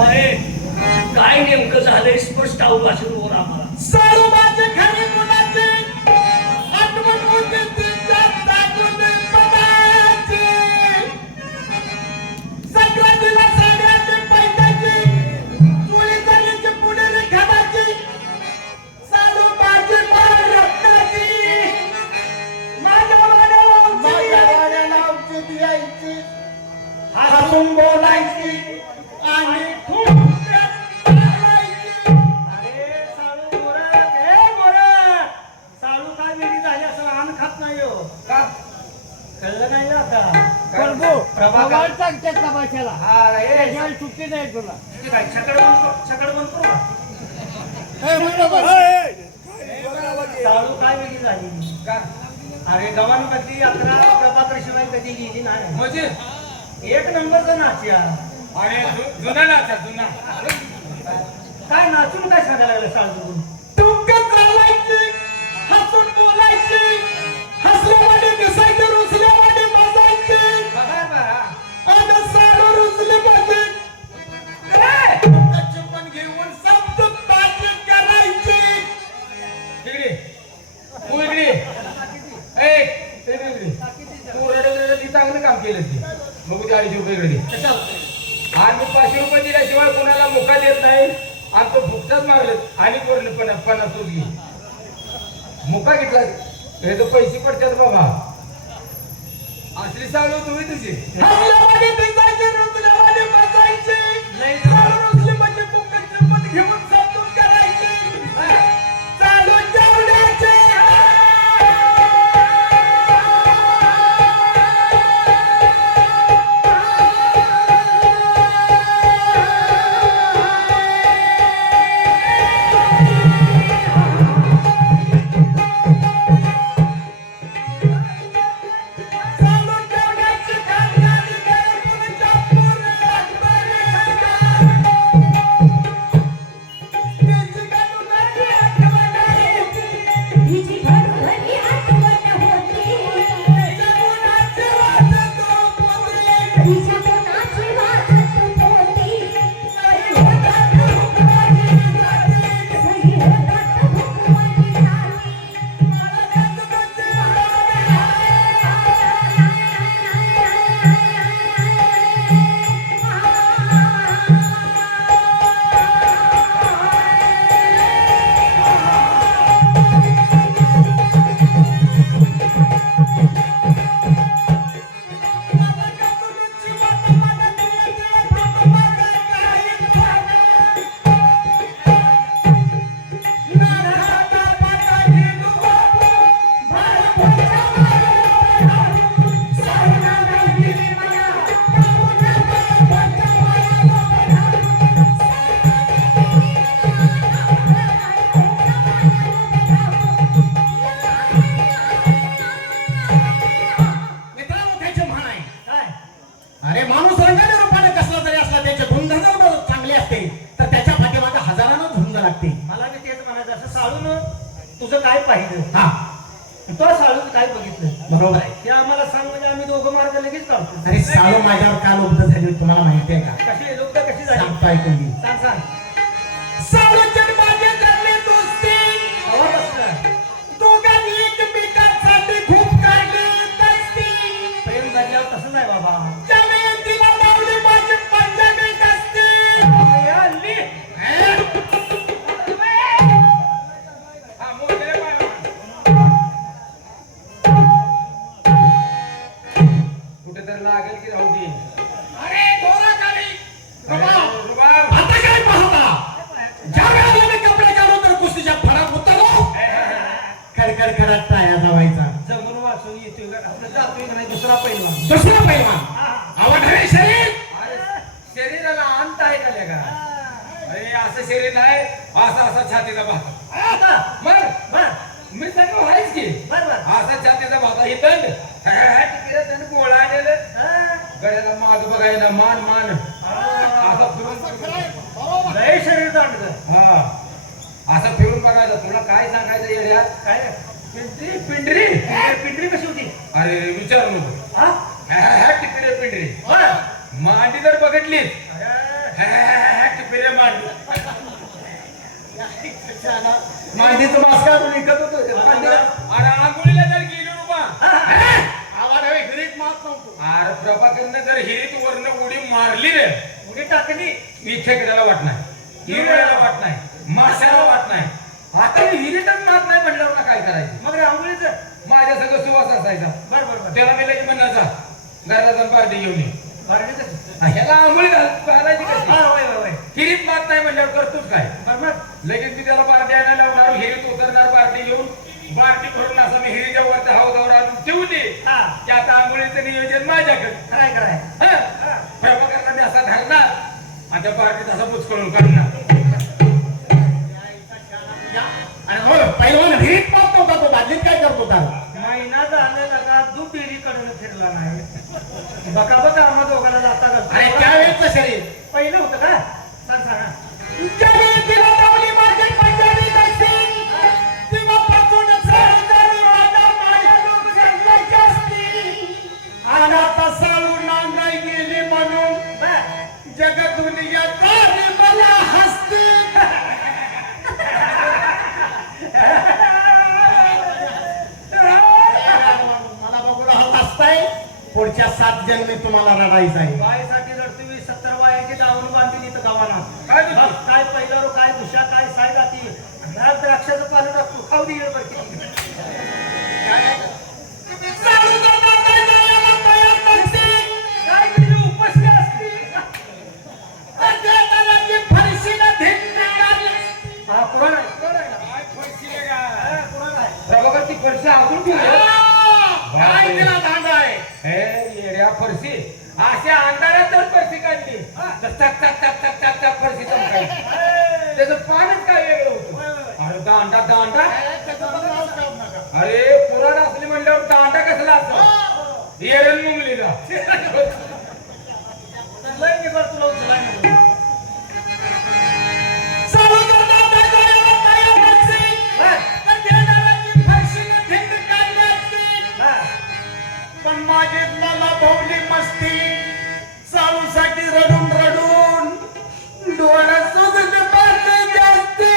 अरे काय नेमकं झालंय स्पष्ट अवकाशात बोल आम्हाला. साळोबाचे खरे गुणाचे आठवण होते तिच्या ताकून पदाचे संक्रांतीला साड्याचे पैठाचे चोळी चालीचे पुढे रेखाचे साळोबाचे पाय रक्ताची माझ्या वाड्या नावची द्यायची हसून बोलायची आणि सुट्टी नाही तुला छकड बनतो चालू काय वेगळी झाली का? अरे गव्हाण कधी यात्रा प्रभाकर शिवाय कधी गेली नाही म्हणजे एक नंबरचा नाच या. अरे जुना नाच जुना काय नाचून काय सांगायला लागलं साळू तुमकं चालायची हसून बोलायची हसल्यावाने दिसायचे रुसल्यावाने बसायचे आणि साडू रुसले पाहिजे त्याचे पण घेऊन शब्द पाठ करायचे. इकडे तू इकडे तू रडत चांगलं काम केलं ते मग उद्या 250 रुपये इकडे आणि मी 500 रुपये दिल्याशिवाय कोणाला मुका देत नाही आणि तो फुकटाच मागले आणि कोरले 50 तूच घे मुका घेतला हे तर पैसे पडतात बाबा. असली सांगू तुम्ही तुझी हसल्यावाने दिसायचे रुसल्यावाने बसायचे साडू रुसले म्हणजे मुकाचे पण घेऊन शब्द करायचे चालू जेवण्याचे तुझं काय पाहिजे हा तो साळू काय बघितलं बरोबर आहे ते आम्हाला सांग म्हणजे आम्ही दोघं मार्ग लगेच काढतो. अरे साळू माझ्यावर काल उपद झाली तुम्हाला माहिती आहे का? कशी लोक कशी झाली सांगताय तुम्ही सांग सांग साळूच्या माझे झाले दोस्ती हवा बसला दोघांनी एकमेकांसाठी खूप काढली दस्ती प्रेम झाल्यावर तसं नाही बाबा त्यामुळे तिला लावली माझी पंजाबी दस्ती कुठेतरी लागेल की राहू दे. अरे गोरा काळी आता काय पाहता ज्या वेळेला मी कपडे काढू तर कुस्तीच्या फराक उतरलो खडखड खडात टाया जावायचा जमून वाचून येतोय आपलं जातोय का नाही दुसरा पैलवान दुसरा पैलवान आवडले शरीर शरीराला अंत आहे का लेका? अरे असं शरीर नाही असा असा छातीचा भात बर बर मी सांगू आहेच की बर असा छातीचा भात ही दंड तिकडे त्याने गोळा आलेलं गड्याला माग बघायला मान मान असा फिरून लय शरीर दांडग हा असं फिरून बघायचं. तुला काय सांगायचं येड्या काय पिंडरी पिंडरी पिंडरी कशी होती? अरे विचार नको हा तिकडे पिंडरी मांडी जर बघितलीस मांडीचं मास काढून विकत होतो अरे आंघोळीला जर गेलो रुपा आवाज हवे घरीच मात नव्हतो अरे प्रभाकरने जर हिरीत वरनं उडी मारली रे उडी टाकली इथे केल्याला वाट नाही हिरड्याला वाट नाही माशाला वाट नाही आता हिरीतच मात नाही म्हणल्यावर ना काय करायचं मग आंघोळीचं माझ्या सगळं सुवास असायचा बरोबर त्याला मी लगेच म्हणायचा घरात जाऊन पार्टी घेऊन ये बरोबर ह्याला आंघोळी घालायची कशी होय हिरीत मात नाही म्हणल्यावर करतोच काय बरोबर लगेच मी त्याला पार्टी आणायला लावणार हिरीत उतरणार पार्टी घेऊन बार्टी भरून असा मी हिरीच्या वरच्या हवादावर आणून ठेवू दे की आता आंघोळीचं नियोजन माझ्याकडे काय कराय प्रभाकरला मी असा धरणार आणि त्या पार्टीत असा बुचकळून काढणार आणि हो पहिलवान हिरीत मात नव्हता तो बादलीत काय करत होता महिना झालेला का दूध डेअरीकडून फिरला नाही बका बका आम्हा दोघांना जाता आणि त्यावेळेचं शरीर पहिलं होतं का सांगा गेली म्हणून जगत दुनिया मला हसते मला बघून हसताय पुढच्या 7 जन्मी तुम्हाला रडायचं आहे बायसाठी रडतुवी 70 वयाची दावून बांधली इथं गावाला काय देतो? बघ, काय पहिलं काय भुशा काय साय जाती द्राक्षाचं पाणी टाकतो खाऊ दे बरं काय तुझी उपस्थिती असती हा पुराण आहे काय फरशी आहे का? पुराण आहे प्रभाकर ती फरशी अजून काय तिला दांडा आहे हे येड्या फरशी अशा अंधारात तर फरशी काढली तर टक टक टक टक टक टक फरशी चमकायची त्याचं पानच काय वेगळं होतं अरे दांडा दांडा अरे पुराण असली म्हणल्यावर दांडा कसला असतो येरण मुंगलीला लय निघा तुला उचलाय नको. हा. पण माझे मला भावली मस्ती चालूसाठी रडून रडून डोळ्यात सुजत पडते जास्ती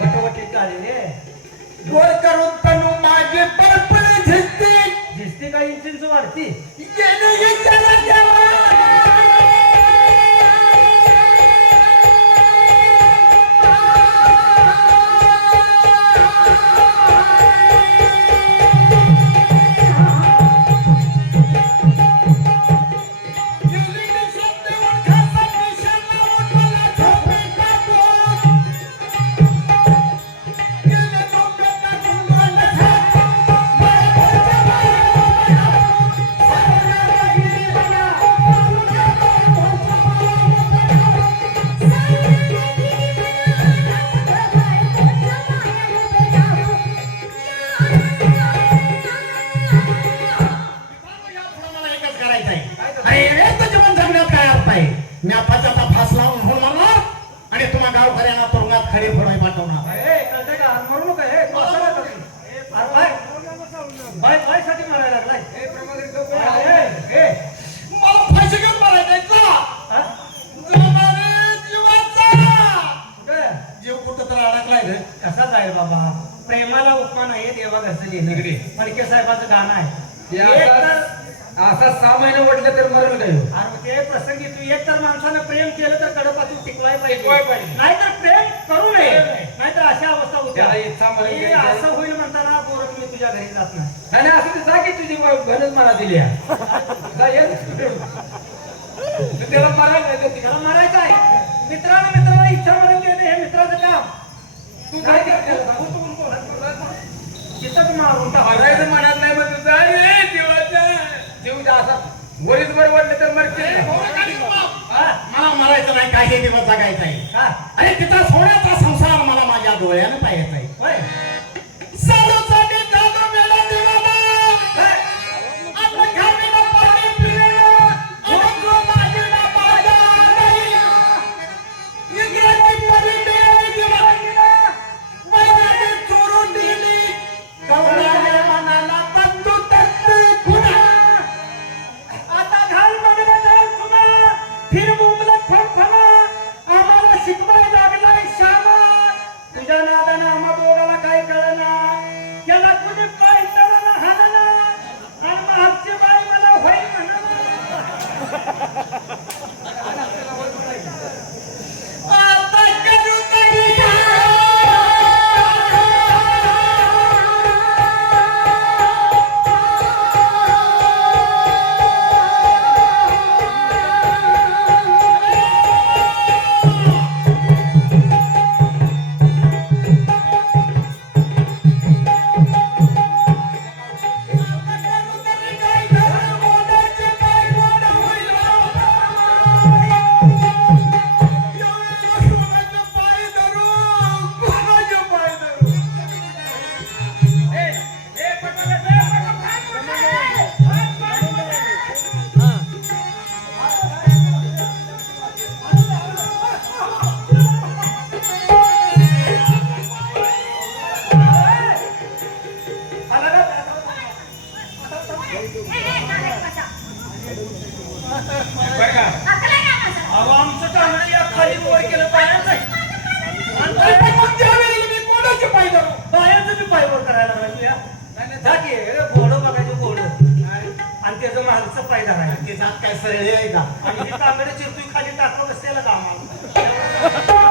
वटवटीत झाले रे वर करून तनु माझे परपळे झिजते दिसते काही इंचींच वाढती गेले विचारा देवा खडे फोडाय पाठवणार कळतंय का मरू नका हे कोसळत होती. अरे बाय बाय साठी मारायला लागलाय मला फाशी घेऊन मारायचा हा? कुठं? जीव कुठं तर अडकलाय रे कसा जाईल बाबा प्रेमाला उपमा नाही देवा घरचं लिहिलं फडके साहेबाचं गाणं आहे एक तर असा 6 महिने ओढले तर मरण काय अरे ते प्रसंगी तू एक तर माणसानं प्रेम केलं तर कडपातून टिकवाय टिकवाय पाहिजे पाहिजे. नाहीतर प्रेम करू नये नाहीतर अशा अवस्था होत्या त्याला इच्छा मरण हे केली. असं होईल म्हणताना गोरख मी तुझ्या घरी जात नाही आणि असं ते जा की तुझी घरच मला दिली आहे. जा ये. तू त्याला मारायला नाही देत. त्याला मारायचं आहे मित्राला इच्छा मरण केलं हे मित्राचं काम तू काय करते? तिथंच मारून टाक. मारायचं म्हणत नाही मग तुझा रे देवाचा जीव असा वरीच वर वाटले तर मरते मला मरायचं नाही काही दिवस जगायचं आहे हा? अरे तिचा सोन्याचा संसार मला माझ्या डोळ्यानं पाहायचा आहे होय? साधूसाठी जादू मेला देवाला आपलं घामीला पाणी पिलेलं अडकलो माझीला माझ्या नाही इंग्रजी परी मिळाली देवाला मैदानी चोरून दिली कवळ्याने मनाला तंतू तंतू खुणा आता घाल बघला जाय तुला फिर मुंबलत फणफणा आम्हाला शिकवाय लागलाय शामा जा की घोडं बघायचं घोडं आणि त्याचं मागचं पायदा आहे ते जात काय सरळ आहे का आणि हे काकडे चिरतोय खाली टाकलं बसलेलं कामाला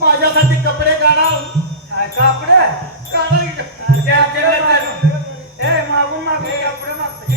माझ्यासाठी कपडे काढा कापड मागून मागून कापड मागतो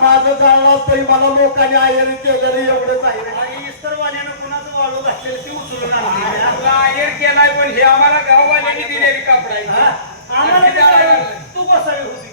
माझं जाळलं तरी मला लोकांनी आयर केलेलं एवढंच आहे इस्तरवाल्यानं कुणाचं वाळू घातलेलं ते उचलून आणलं आयर केलाय पण हे आम्हाला गाववाल्यांनी दिलेली कापड आहे आम्हाला तू बसावी होती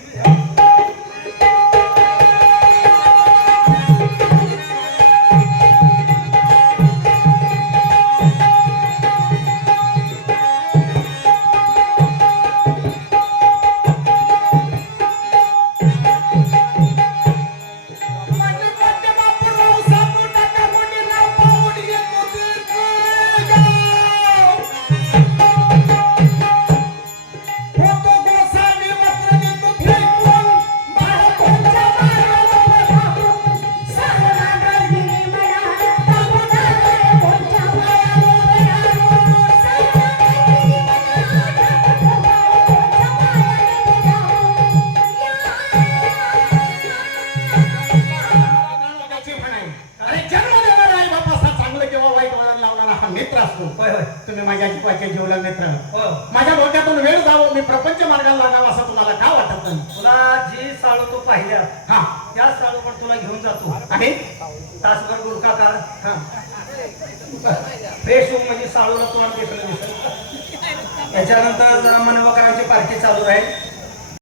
तुम्ही माझ्या जीवाचे जीवलग मित्र माझ्या डोक्यातून वेळ जावं मी प्रपंच मार्गाला लागावं असं तुम्हाला का वाटत नाही तुला जी साळू तो पाहिल्या हा त्या साळू पण तुला घेऊन जातो आणि तासभर गुरखा काढ हा फ्रेश होऊन म्हणजे साळूला तुला घेतलं दिसेल त्याच्यानंतर जरा मनवा करायची पार्टी चालू राहील